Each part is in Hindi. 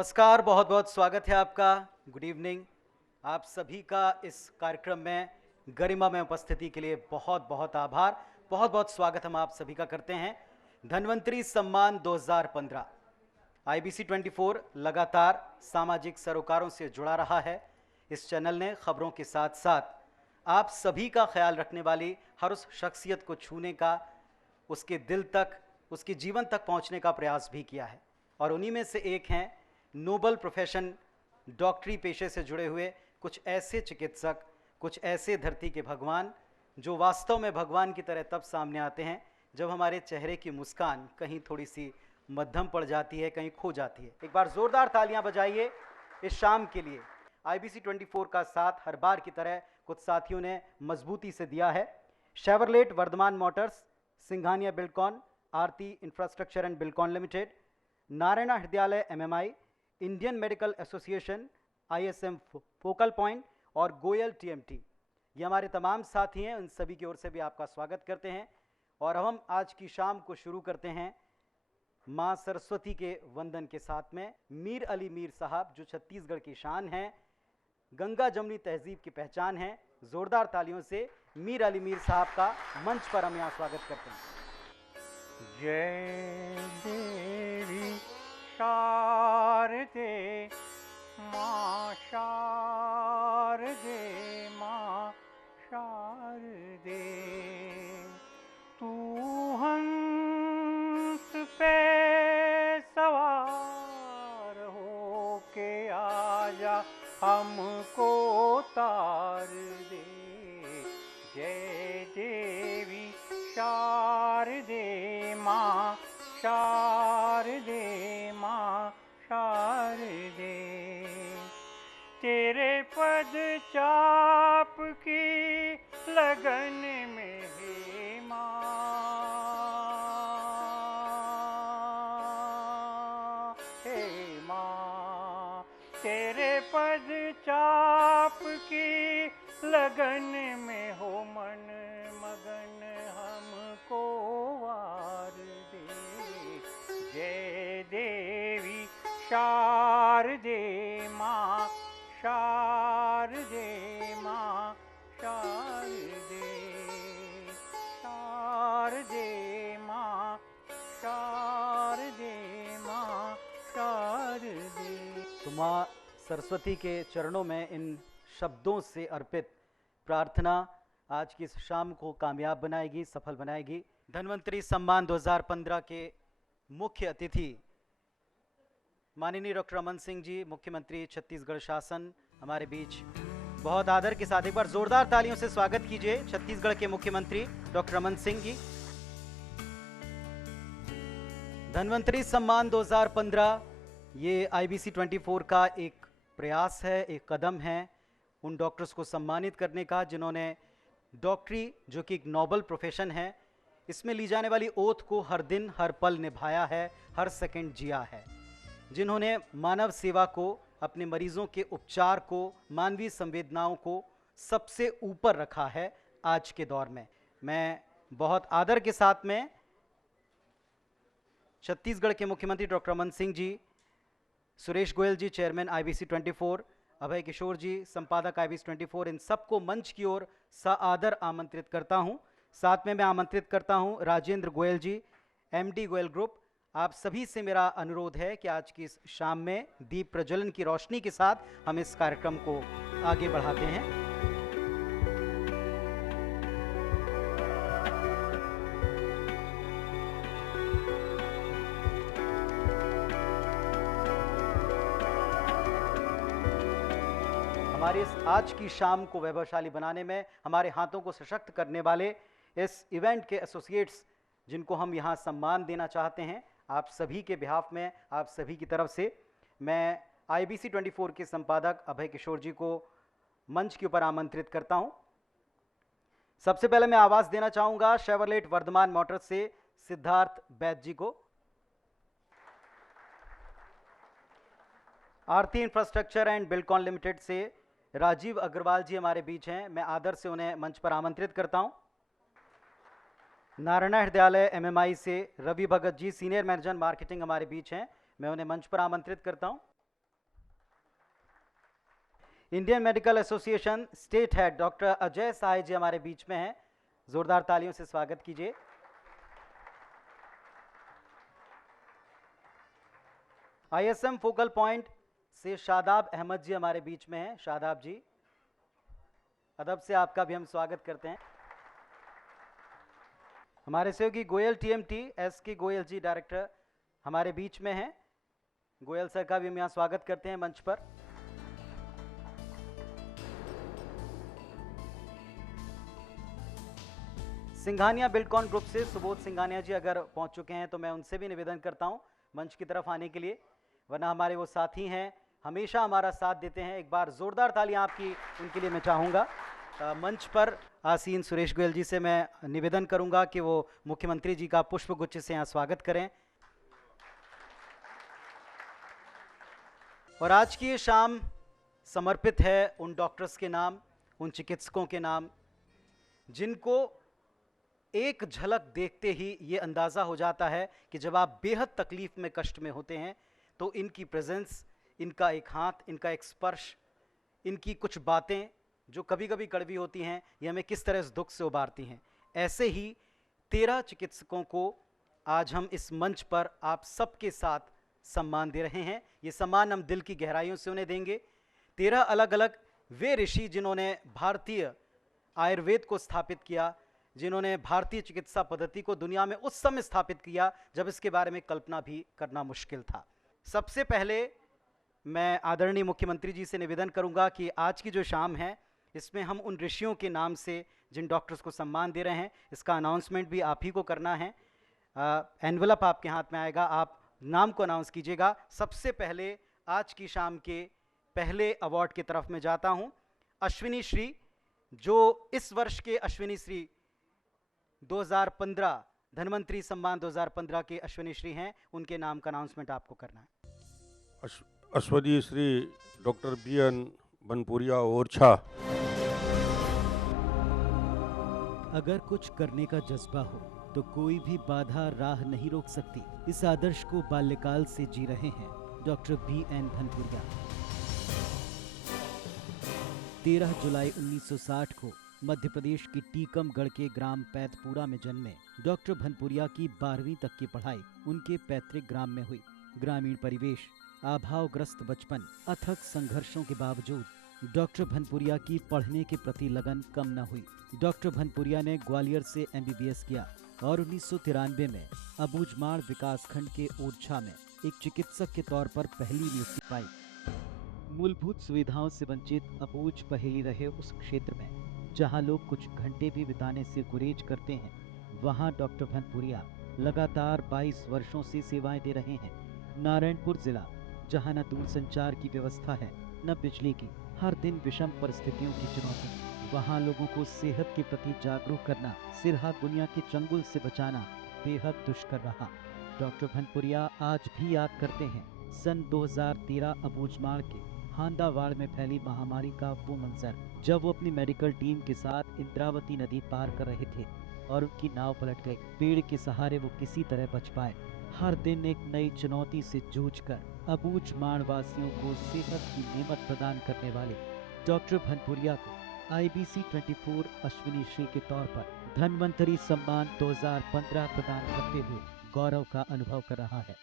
नमस्कार, बहुत बहुत स्वागत है आपका। Good evening. आप सभी का इस कार्यक्रम में गरिमा में उपस्थिति के लिए बहुत बहुत आभार, बहुत बहुत स्वागत हम आप सभी का करते हैं। धन्वंतरी सम्मान 2015 IBC 24 लगातार सामाजिक सरोकारों से जुड़ा रहा है। इस चैनल ने खबरों के साथ साथ आप सभी का ख्याल रखने वाली हर उस शख्सियत को छूने का, उसके दिल तक, उसके जीवन तक पहुंचने का प्रयास भी किया है। और उन्हीं में से एक हैं नोबल प्रोफेशन, डॉक्टरी पेशे से जुड़े हुए कुछ ऐसे चिकित्सक, कुछ ऐसे धरती के भगवान जो वास्तव में भगवान की तरह तब सामने आते हैं जब हमारे चेहरे की मुस्कान कहीं थोड़ी सी मध्यम पड़ जाती है, कहीं खो जाती है। एक बार जोरदार तालियां बजाइए इस शाम के लिए। IBC 24 का साथ हर बार की तरह कुछ साथियों ने मजबूती से दिया है। Chevrolet Vardhaman motors, Singhania buildcon, Aarti infrastructure and buildcon limited, Narayana Hrudayalaya MMI, Indian medical association, ISM focal point और गोयल TMT, ये हमारे तमाम साथी हैं। उन सभी की ओर से भी आपका स्वागत करते हैं। और हम आज की शाम को शुरू करते हैं माँ सरस्वती के वंदन के साथ में। मीर अली मीर साहब जो छत्तीसगढ़ की शान हैं, गंगा जमुनी तहजीब की पहचान है। जोरदार तालियों से मीर अली मीर साहब का मंच पर हम यहाँ स्वागत करते हैं। जय देवी शारदे माँ शारदे माँ शारदे, तू हंस पे सवार हो के आजा हमको तार दे। जय देवी शारदे माँ शारदे माँ शारदे, तेरे पद चाप की लगन में हे माँ, हे माँ, तेरे पद चाप की लगन में हो मन मगन हमको वार दे। जय देवी शारदे माँ शारदे माँ शारदे, शारदे माँ शारदे माँ शारदे। तो माँ सरस्वती के चरणों में इन शब्दों से अर्पित प्रार्थना आज की इस शाम को कामयाब बनाएगी, सफल बनाएगी। धन्वंतरी सम्मान 2015 के मुख्य अतिथि माननीय डॉक्टर रमन सिंह जी, मुख्यमंत्री छत्तीसगढ़ शासन, हमारे बीच बहुत आदर के साथ एक बार जोरदार तालियों से स्वागत कीजिए छत्तीसगढ़ के मुख्यमंत्री डॉक्टर रमन सिंह जी। धन्वंतरी सम्मान 2015 ये IBC 24 का एक प्रयास है, एक कदम है उन डॉक्टर्स को सम्मानित करने का जिन्होंने डॉक्टरी, जो कि एक नोबल प्रोफेशन है, इसमें ली जाने वाली ओथ को हर दिन हर पल निभाया है, हर सेकंड जिया है, जिन्होंने मानव सेवा को, अपने मरीजों के उपचार को, मानवीय संवेदनाओं को सबसे ऊपर रखा है आज के दौर में। मैं बहुत आदर के साथ में छत्तीसगढ़ के मुख्यमंत्री डॉक्टर रमन सिंह जी, सुरेश गोयल जी चेयरमैन IBC 24, अभय किशोर जी संपादक IBC 24, इन सबको मंच की ओर सादर आमंत्रित करता हूं। साथ में मैं आमंत्रित करता हूं राजेंद्र गोयल जी, MD गोयल ग्रुप। आप सभी से मेरा अनुरोध है कि आज की इस शाम में दीप प्रज्वलन की रोशनी के साथ हम इस कार्यक्रम को आगे बढ़ाते हैं। हमारी इस आज की शाम को वैभवशाली बनाने में हमारे हाथों को सशक्त करने वाले इस इवेंट के एसोसिएट्स, जिनको हम यहाँ सम्मान देना चाहते हैं, आप सभी के बिहाफ में, आप सभी की तरफ से मैं IBC 24 के संपादक अभय किशोर जी को मंच के ऊपर आमंत्रित करता हूं। सबसे पहले मैं आवाज देना चाहूंगा शेवरलेट वर्धमान मोटर्स से सिद्धार्थ बैद जी को, आरती इंफ्रास्ट्रक्चर एंड बिल्डकॉन लिमिटेड से राजीव अग्रवाल जी हमारे बीच हैं, मैं आदर से उन्हें मंच पर आमंत्रित करता हूं। नारायणा हृदयालय MMI से Ravi Bhagat ji senior manager marketing हमारे बीच हैं, मैं उन्हें मंच पर आमंत्रित करता हूं। Indian medical association state head doctor Ajay Sai ji हमारे बीच में हैं, जोरदार तालियों से स्वागत कीजिए। आईएसएम फोकल पॉइंट से शादाब अहमद जी हमारे बीच में हैं। शादाब जी, अदब से आपका भी हम स्वागत करते हैं। हमारे सहयोगी गोयल टीएमटी एस के गोयल जी डायरेक्टर हमारे बीच में हैं। गोयल सर का भी हम यहाँ स्वागत करते हैं मंच पर। सिंघानिया बिल्डकॉन ग्रुप से सुबोध सिंघानिया जी अगर पहुंच चुके हैं तो मैं उनसे भी निवेदन करता हूं मंच की तरफ आने के लिए, वरना हमारे वो साथी हैं, हमेशा हमारा साथ देते हैं। एक बार जोरदार तालियां आपकी उनके लिए मैं चाहूँगा। मंच पर आसीन सुरेश गोयल जी से मैं निवेदन करूंगा कि वो मुख्यमंत्री जी का पुष्पगुच्छ से यहाँ स्वागत करें। और आज की ये शाम समर्पित है उन डॉक्टर्स के नाम, उन चिकित्सकों के नाम जिनको एक झलक देखते ही ये अंदाज़ा हो जाता है कि जब आप बेहद तकलीफ में, कष्ट में होते हैं तो इनकी प्रेजेंस, इनका एक हाथ, इनका एक स्पर्श, इनकी कुछ बातें जो कभी कभी कड़वी होती हैं, ये हमें किस तरह इस दुख से उबारती हैं। ऐसे ही 13 चिकित्सकों को आज हम इस मंच पर आप सबके साथ सम्मान दे रहे हैं। ये सम्मान हम दिल की गहराइयों से उन्हें देंगे। 13 अलग अलग वे ऋषि जिन्होंने भारतीय आयुर्वेद को स्थापित किया, जिन्होंने भारतीय चिकित्सा पद्धति को दुनिया में उस समय स्थापित किया जब इसके बारे में कल्पना भी करना मुश्किल था। सबसे पहले मैं आदरणीय मुख्यमंत्री जी से निवेदन करूंगा कि आज की जो शाम है इसमें हम उन ऋषियों के नाम से जिन डॉक्टर्स को सम्मान दे रहे हैं, इसका अनाउंसमेंट भी आप ही को करना है। एनवलप आपके हाथ में आएगा, आप नाम को अनाउंस कीजिएगा। सबसे पहले आज की शाम के पहले अवार्ड की तरफ मैं जाता हूं। अश्विनी श्री, जो इस वर्ष के अश्विनी श्री 2015 धन्वंतरी सम्मान 2015 के अश्विनी श्री हैं, उनके नाम का अनाउंसमेंट आपको करना है। Ashwani Shri doctor BN Banpuriya Orchha. अगर कुछ करने का जज्बा हो तो कोई भी बाधा राह नहीं रोक सकती। इस आदर्श को बाल्यकाल से जी रहे हैं डॉक्टर BN भनपुरिया। 13 जुलाई 1960 को मध्य प्रदेश के टीकमगढ़ के ग्राम पैतपुरा में जन्मे डॉक्टर भनपुरिया की 12वीं तक की पढ़ाई उनके पैतृक ग्राम में हुई। ग्रामीण परिवेश, अभावग्रस्त बचपन, अथक संघर्षों के बावजूद डॉक्टर भनपुरिया की पढ़ने के प्रति लगन कम न हुई। डॉक्टर भनपुरिया ने ग्वालियर से MBBS किया और 1993 में अबूझमाड़ विकासखंड के ओरछा में एक चिकित्सक के तौर पर पहली नियुक्ति पाई। मूलभूत सुविधाओं से वंचित अबूझ पहेली रहे उस क्षेत्र में जहां लोग कुछ घंटे भी बिताने से गुरेज करते हैं, वहां डॉक्टर भनपुरिया लगातार 22 वर्षों से सेवाएं दे रहे हैं। नारायणपुर जिला, जहां न दूरसंचार की व्यवस्था है न बिजली की, हर दिन विषम परिस्थितियों की चुनौती, वहां लोगों को सेहत के प्रति जागरूक करना, सिरहा दुनिया के चंगुल से बचाना बेहद दुष्कर रहा। डॉक्टर भनपुरिया आज भी याद करते हैं सन 2013 अबूझमाड़ के हांदावाड़ में फैली महामारी का वो मंजर, जब वो अपनी मेडिकल टीम के साथ इंद्रावती नदी पार कर रहे थे और उनकी नाव पलट गई। पेड़ के सहारे वो किसी तरह बच पाए। हर दिन एक नई चुनौती से जूझकर अबूझमाड़ वासियों को सेहत की नेमत प्रदान करने वाले डॉक्टर भनपुरिया को IBC 24 अश्विनी श्री के तौर पर धन्वंतरी सम्मान 2015 प्रदान करते हुए गौरव का अनुभव कर रहा है।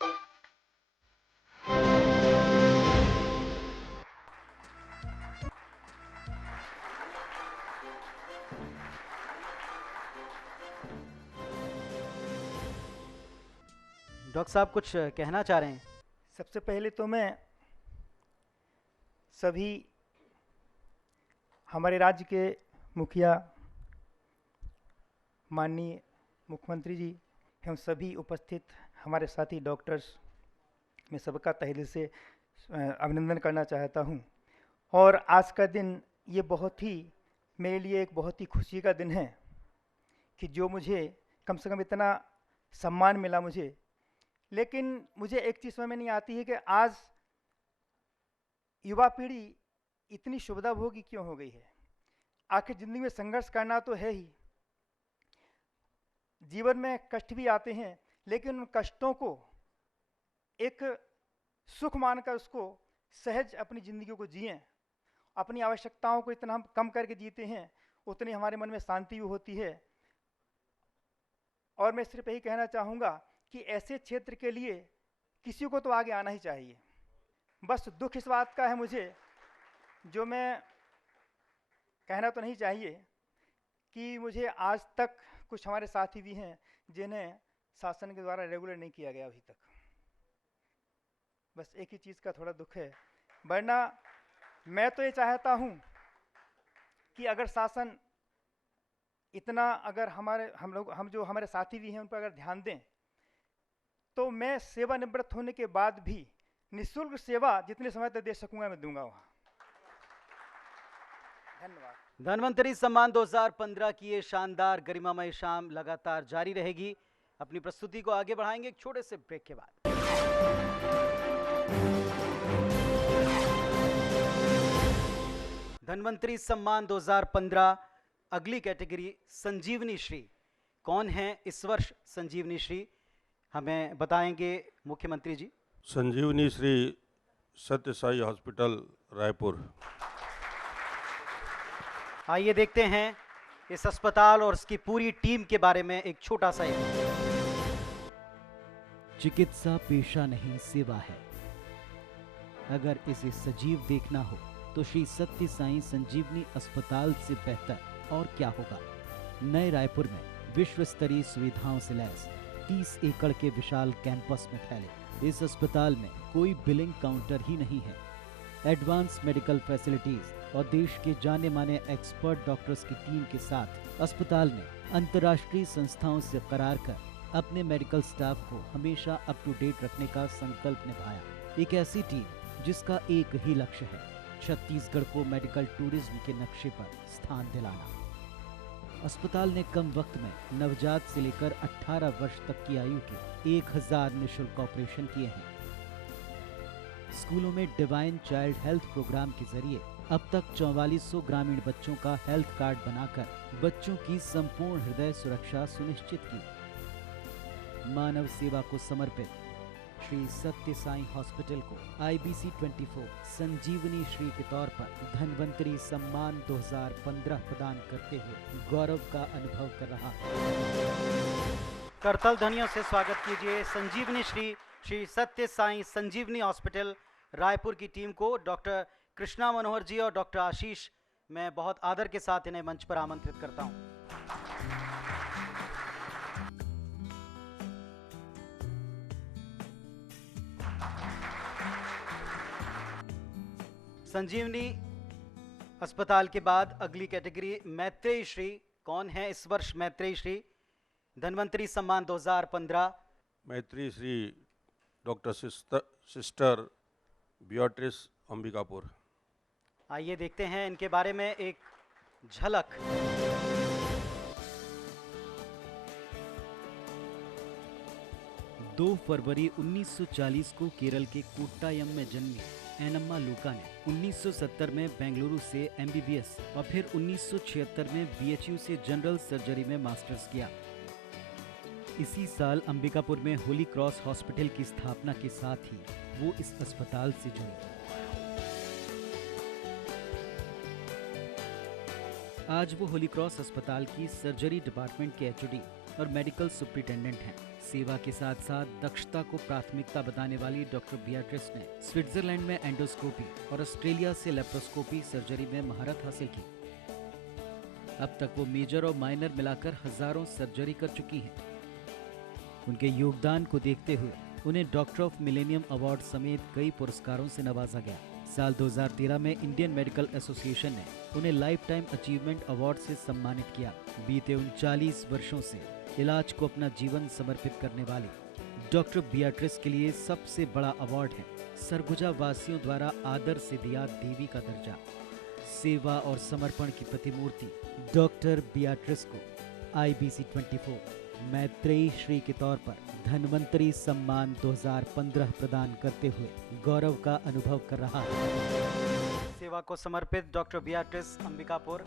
डॉक्टर साहब कुछ कहना चाह रहे हैं? सबसे पहले तो मैं सभी हमारे राज्य के मुखिया, माननीय मुख्यमंत्री जी एवं सभी उपस्थित हमारे साथी डॉक्टर्स में सबका तहे दिल से अभिनंदन करना चाहता हूं। और आज का दिन ये बहुत ही मेरे लिए एक बहुत ही खुशी का दिन है कि जो मुझे कम से कम इतना सम्मान मिला मुझे। लेकिन मुझे एक चीज़ समझ में नहीं आती है कि आज युवा पीढ़ी इतनी सुविधा भोगी क्यों हो गई है। आखिर ज़िंदगी में संघर्ष करना तो है ही, जीवन में कष्ट भी आते हैं, लेकिन उन कष्टों को एक सुख मानकर उसको सहज अपनी ज़िंदगी को जिएं अपनी आवश्यकताओं को इतना हम कम करके जीते हैं, उतनी हमारे मन में शांति भी होती है। और मैं सिर्फ यही कहना चाहूँगा कि ऐसे क्षेत्र के लिए किसी को तो आगे आना ही चाहिए। बस दुख इस बात का है मुझे, जो मैं कहना तो नहीं चाहिए, कि मुझे आज तक कुछ हमारे साथी भी हैं जिन्हें शासन के द्वारा रेगुलर नहीं किया गया अभी तक। बस एक ही चीज़ का थोड़ा दुख है, वरना मैं तो ये चाहता हूँ कि अगर शासन इतना, अगर हम जो हमारे साथी भी हैं उन पर अगर ध्यान दें, तो मैं सेवानिवृत्त होने के बाद भी निःशुल्क सेवा जितने समय तक दे सकूंगा मैं दूंगा वहाँ। धन्यवाद। धन्वंतरी सम्मान 2015 की ये शानदार गरिमामय शाम लगातार जारी रहेगी। अपनी प्रस्तुति को आगे बढ़ाएंगे एक छोटे से ब्रेक के बाद। धन्वंतरी सम्मान 2015 अगली कैटेगरी संजीवनी श्री। कौन है इस वर्ष संजीवनी श्री, हमें बताएंगे मुख्यमंत्री जी। संजीवनी श्री सत्य साई हॉस्पिटल रायपुर। आइए देखते हैं इस अस्पताल और इसकी पूरी टीम के बारे में एक छोटा सा चिकित्सा पेशा नहीं, सेवा है। अगर इसे सजीव देखना हो तो श्री सत्य साई संजीवनी अस्पताल से बेहतर और क्या होगा। नए रायपुर में विश्व स्तरीय सुविधाओं से लैस 30 एकड़ के विशाल कैंपस में फैले इस अस्पताल में कोई बिलिंग काउंटर ही नहीं है। एडवांस मेडिकल फैसिलिटीज और देश के जाने माने एक्सपर्ट डॉक्टर्स की टीम के साथ अस्पताल ने अंतर्राष्ट्रीय संस्थाओं से करार कर अपने मेडिकल स्टाफ को हमेशा अप टू डेट रखने का संकल्प निभाया। एक ऐसी टीम जिसका एक ही लक्ष्य है, छत्तीसगढ़ को मेडिकल टूरिज्म के नक्शे पर स्थान दिलाना। अस्पताल ने कम वक्त में नवजात से लेकर 18 वर्ष तक की आयु के 1000 निःशुल्क ऑपरेशन किए हैं। स्कूलों में डिवाइन चाइल्ड हेल्थ प्रोग्राम के जरिए अब तक 4400 ग्रामीण बच्चों का हेल्थ कार्ड बनाकर बच्चों की संपूर्ण हृदय सुरक्षा सुनिश्चित की। मानव सेवा को समर्पित श्री सत्य साई हॉस्पिटल को IBC 24 संजीवनी श्री के तौर पर धन्वंतरी सम्मान 2015 प्रदान करते हुए गौरव का अनुभव कर रहा है। करतल ध्वनियों से स्वागत कीजिए संजीवनी श्री सत्य साई संजीवनी हॉस्पिटल रायपुर की टीम को। डॉक्टर कृष्णा मनोहर जी और डॉक्टर आशीष, मैं बहुत आदर के साथ इन्हें मंच पर आमंत्रित करता हूं। संजीवनी अस्पताल के बाद अगली कैटेगरी मैत्रेयी श्री। कौन है इस वर्ष मैत्रेयी श्री, धन्वंतरी सम्मान 2015। मैत्री Shri doctor sister Beatrice Ambikapur. आइए देखते हैं इनके बारे में एक झलक। 2 फरवरी 1940 को केरल के कोट्टायम में जन्मी एनम्मा लूका ने 1970 में बेंगलुरु से MBBS और फिर 1976 में BHU से जनरल सर्जरी में मास्टर्स किया। इसी साल अंबिकापुर में होली क्रॉस हॉस्पिटल की स्थापना के साथ ही वो इस अस्पताल से जुड़ी। आज वो होली क्रॉस अस्पताल की सर्जरी डिपार्टमेंट के HOD और मेडिकल सुपरिटेंडेंट हैं। सेवा के साथ साथ दक्षता को प्राथमिकता बताने वाली डॉक्टर बियाट्रिस ने स्विट्जरलैंड में एंडोस्कोपी और ऑस्ट्रेलिया से लेप्रोस्कोपी सर्जरी में महारत हासिल की। अब तक वो मेजर और माइनर मिलाकर हजारों सर्जरी कर चुकी हैं। उनके योगदान को देखते हुए उन्हें डॉक्टर ऑफ मिलेनियम अवार्ड समेत कई पुरस्कारों से नवाजा गया। साल 2013 में इंडियन मेडिकल एसोसिएशन ने उन्हें लाइफ टाइम अचीवमेंट अवार्ड से सम्मानित किया। बीते 39 वर्षों से इलाज को अपना जीवन समर्पित करने वाली डॉक्टर बियाट्रिस के लिए सबसे बड़ा अवार्ड है सरगुजा वासियों द्वारा आदर से दिया देवी का दर्जा। सेवा और समर्पण की प्रतिमूर्ति डॉक्टर बियाट्रिस को IBC 24 मैत्रेयी श्री के तौर पर धन्वंतरी सम्मान 2015 प्रदान करते हुए गौरव का अनुभव कर रहा है। सेवा को समर्पित डॉक्टर बियाट्रिस अंबिकापुर।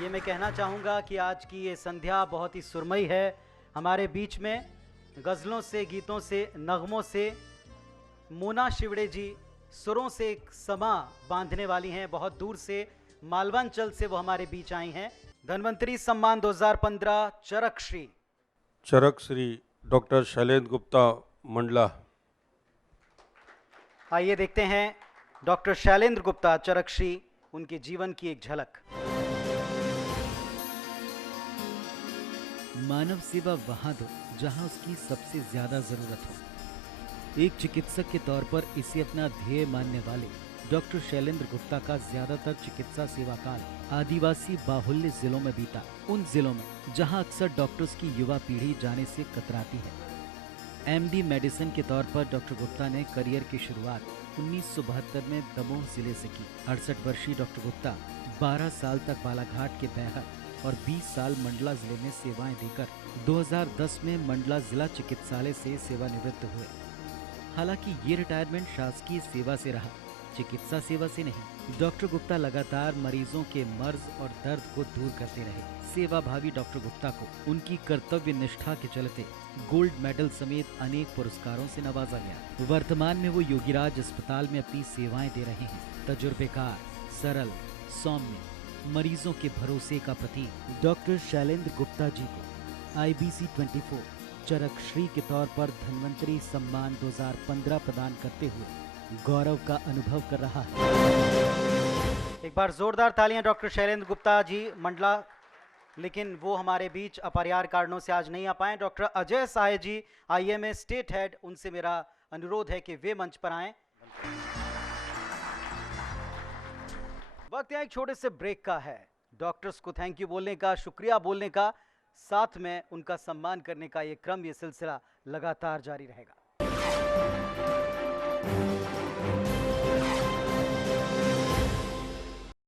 ये मैं कहना चाहूँगा कि आज की ये संध्या बहुत ही सुरमई है। हमारे बीच में गज़लों से, गीतों से, नगमों से मोना शिवड़े जी सुरों से एक समा बांधने वाली हैं। बहुत दूर से मालवांचल से वो हमारे बीच आई हैं। धन्वंतरी सम्मान 2015 चरक श्री चरक श्री डॉक्टर शैलेंद्र गुप्ता मंडला। आइए देखते हैं डॉक्टर शैलेंद्र गुप्ता चरक श्री, उनके जीवन की एक झलक। मानव सेवा वहां दो जहां उसकी सबसे ज्यादा जरूरत हो। एक चिकित्सक के तौर पर इसे अपना ध्येय मानने वाले डॉक्टर शैलेंद्र गुप्ता का ज्यादातर चिकित्सा सेवा काल आदिवासी बाहुल्य जिलों में बीता। उन जिलों में जहां अक्सर डॉक्टर्स की युवा पीढ़ी जाने से कतराती है। एमडी मेडिसिन के तौर पर डॉक्टर गुप्ता ने करियर की शुरुआत 1972 में दमोह जिले से की। 68 वर्षीय डॉक्टर गुप्ता 12 साल तक बालाघाट के बैहर और 20 साल मंडला जिले में सेवाएं देकर 2010 में मंडला जिला चिकित्सालय से सेवानिवृत्त हुए। हालांकि ये रिटायरमेंट शासकीय सेवा से रहा, चिकित्सा सेवा से नहीं। डॉक्टर गुप्ता लगातार मरीजों के मर्ज और दर्द को दूर करते रहे। सेवा भावी डॉक्टर गुप्ता को उनकी कर्तव्य निष्ठा के चलते गोल्ड मेडल समेत अनेक पुरस्कारों से नवाजा गया। वर्तमान में वो योगीराज अस्पताल में अपनी सेवाएं दे रहे हैं। तजुर्बेकार, सरल, सौम्य, मरीजों के भरोसे का प्रतीक डॉक्टर शैलेंद्र गुप्ता जी को IBC 24 चरक श्री के तौर पर धन्वंतरी सम्मान 2015 प्रदान करते हुए गौरव का अनुभव कर रहा है। एक बार जोरदार तालियां डॉक्टर शैलेंद्र गुप्ता जी मंडला। लेकिन वो हमारे बीच अपरिहार्य कारणों से आज नहीं आ पाए। डॉक्टर अजय साहे जी IMA स्टेट हेड, उनसे मेरा अनुरोध है कि वे मंच पर आएं। वक्त यहाँ एक छोटे से ब्रेक का है। डॉक्टर्स को थैंक यू बोलने का, शुक्रिया बोलने का, साथ में उनका सम्मान करने का ये क्रम, ये सिलसिला लगातार जारी रहेगा।